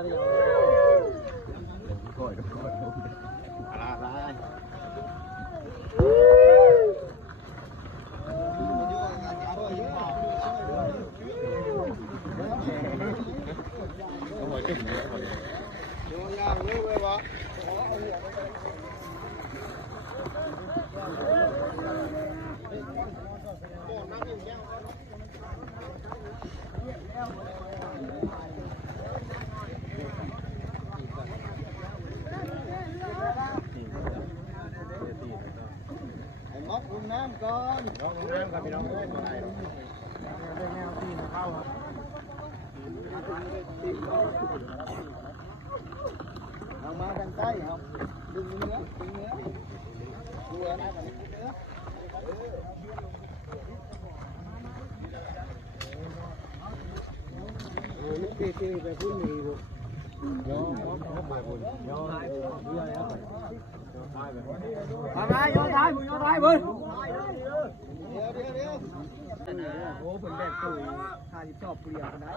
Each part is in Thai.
มอกลงน้ำก่อนลงน้ำก่อนพี่น้องได้แนวตีนเข้าครับเอามาทางใต้ครับดึงเนื้อดูนะแบบนี้เนื้อตีไปพุ่นมีบุย่อไปบุญย่อมาโยนท้ายบุญโยนท้ายบุญเดี๋ยวโอ้เป็นแบบตุ๋ยทานชอบเปลี่ยนนะ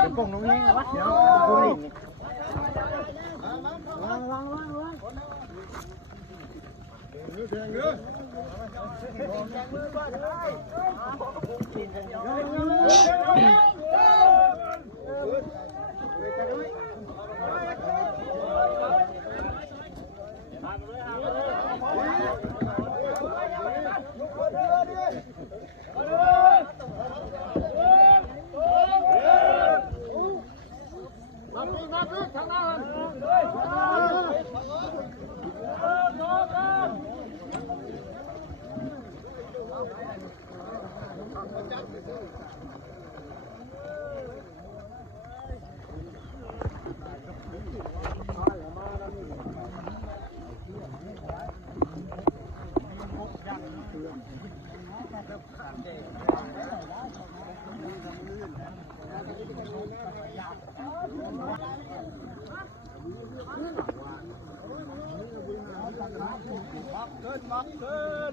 เป็นป่งน้องแง่วัดเดี๋ยวดูดิวางเดือดมือก่อนเลยมาพี่ทางหน้ามักเกิน